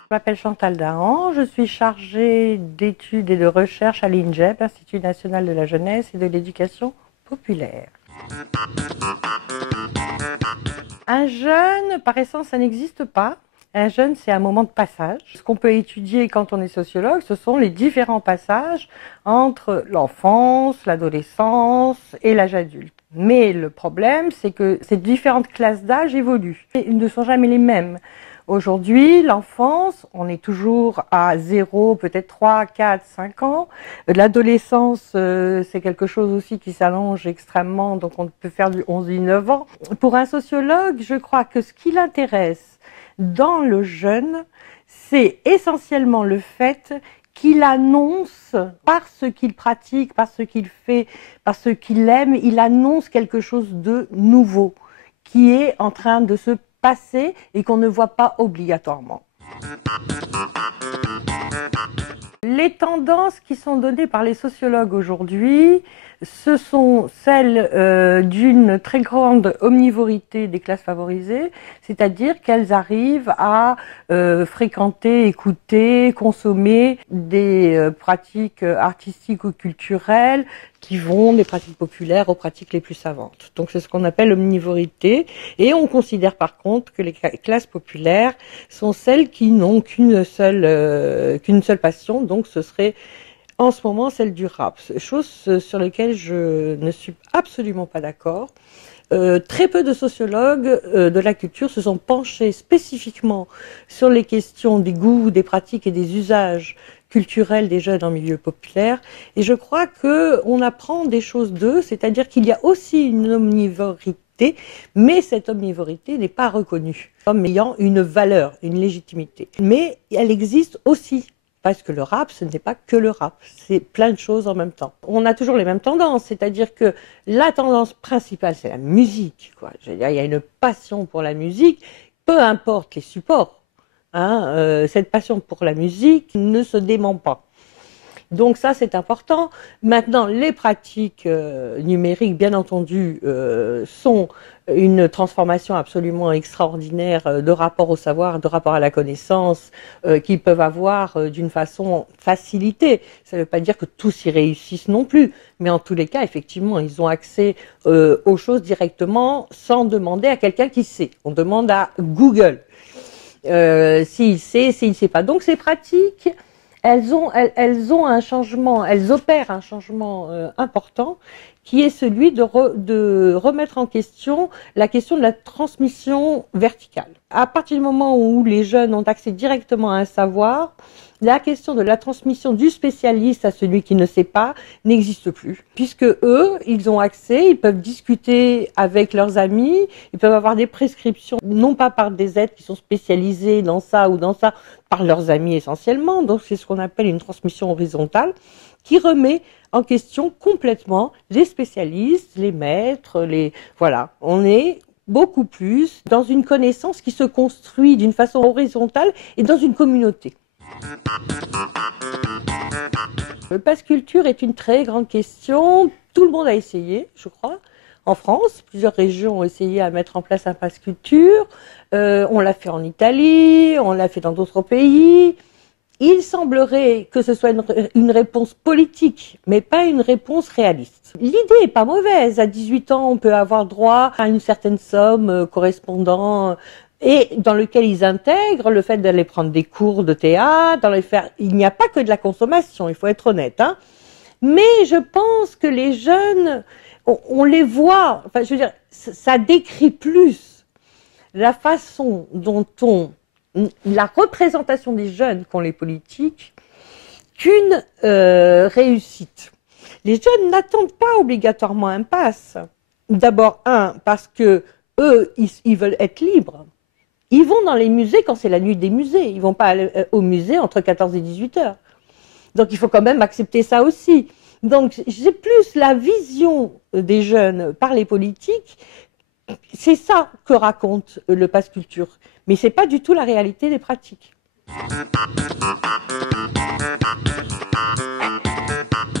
Je m'appelle Chantal Dahan, je suis chargée d'études et de recherche à l'INJEP, Institut national de la jeunesse et de l'éducation populaire. Un jeune, par essence, ça n'existe pas. Un jeune, c'est un moment de passage. Ce qu'on peut étudier quand on est sociologue, ce sont les différents passages entre l'enfance, l'adolescence et l'âge adulte. Mais le problème, c'est que ces différentes classes d'âge évoluent. Ils ne sont jamais les mêmes. Aujourd'hui, l'enfance, on est toujours à 0, peut-être 3, 4, 5 ans. L'adolescence, c'est quelque chose aussi qui s'allonge extrêmement, donc on peut faire du 11-19 ans. Pour un sociologue, je crois que ce qui l'intéresse dans le jeune, c'est essentiellement le fait qu'il annonce, par ce qu'il pratique, par ce qu'il fait, par ce qu'il aime, il annonce quelque chose de nouveau, qui est en train de se passer et qu'on ne voit pas obligatoirement. Les tendances qui sont données par les sociologues aujourd'hui, ce sont celles d'une très grande omnivorité des classes favorisées, c'est-à-dire qu'elles arrivent à fréquenter, écouter, consommer des pratiques artistiques ou culturelles qui vont des pratiques populaires aux pratiques les plus savantes. Donc c'est ce qu'on appelle l'omnivorité. Et on considère par contre que les classes populaires sont celles qui n'ont qu'une seule passion, donc ce serait en ce moment celle du rap, chose sur laquelle je ne suis absolument pas d'accord. Très peu de sociologues de la culture se sont penchés spécifiquement sur les questions des goûts, des pratiques et des usages culturels des jeunes en milieu populaire. Et je crois qu'on apprend des choses d'eux, c'est-à-dire qu'il y a aussi une omnivorité, mais cette omnivorité n'est pas reconnue comme ayant une valeur, une légitimité. Mais elle existe aussi. Parce que le rap, ce n'est pas que le rap, c'est plein de choses en même temps. On a toujours les mêmes tendances, c'est-à-dire que la tendance principale, c'est la musique, quoi. Je veux dire, il y a une passion pour la musique, peu importe les supports. Cette passion pour la musique ne se dément pas. Donc ça, c'est important. Maintenant, les pratiques numériques, bien entendu, sont une transformation absolument extraordinaire de rapport au savoir, de rapport à la connaissance qu'ils peuvent avoir d'une façon facilitée. Ça ne veut pas dire que tous y réussissent non plus, mais en tous les cas, effectivement, ils ont accès aux choses directement sans demander à quelqu'un qui sait. On demande à Google s'il sait, s'il ne sait pas. Donc ces pratiques, elles ont un changement, elles opèrent un changement important qui est celui de remettre en question la question de la transmission verticale. À partir du moment où les jeunes ont accès directement à un savoir, la question de la transmission du spécialiste à celui qui ne sait pas n'existe plus. Puisque eux, ils ont accès, ils peuvent discuter avec leurs amis, ils peuvent avoir des prescriptions, non pas par des êtres qui sont spécialisés dans ça ou dans ça, par leurs amis essentiellement. Donc c'est ce qu'on appelle une transmission horizontale qui remet en question complètement les spécialistes, les maîtres, voilà. On est beaucoup plus dans une connaissance qui se construit d'une façon horizontale et dans une communauté. Le pass culture est une très grande question. Tout le monde a essayé, je crois. En France, plusieurs régions ont essayé à mettre en place un pass culture. On l'a fait en Italie, on l'a fait dans d'autres pays. Il semblerait que ce soit une réponse politique, mais pas une réponse réaliste. L'idée est pas mauvaise. À 18 ans, on peut avoir droit à une certaine somme correspondant et dans lequel ils intègrent le fait d'aller prendre des cours de théâtre, il n'y a pas que de la consommation, il faut être honnête, hein. Mais je pense que les jeunes, on les voit, enfin je veux dire, ça décrit plus la façon dont la représentation des jeunes qu'ont les politiques qu'une réussite. Les jeunes n'attendent pas obligatoirement un pass. D'abord, parce que eux, ils veulent être libres. Ils vont dans les musées quand c'est la nuit des musées. Ils vont pas aller au musée entre 14 et 18 heures. Donc il faut quand même accepter ça aussi. Donc j'ai plus la vision des jeunes par les politiques. C'est ça que raconte le pass culture. Mais c'est pas du tout la réalité des pratiques.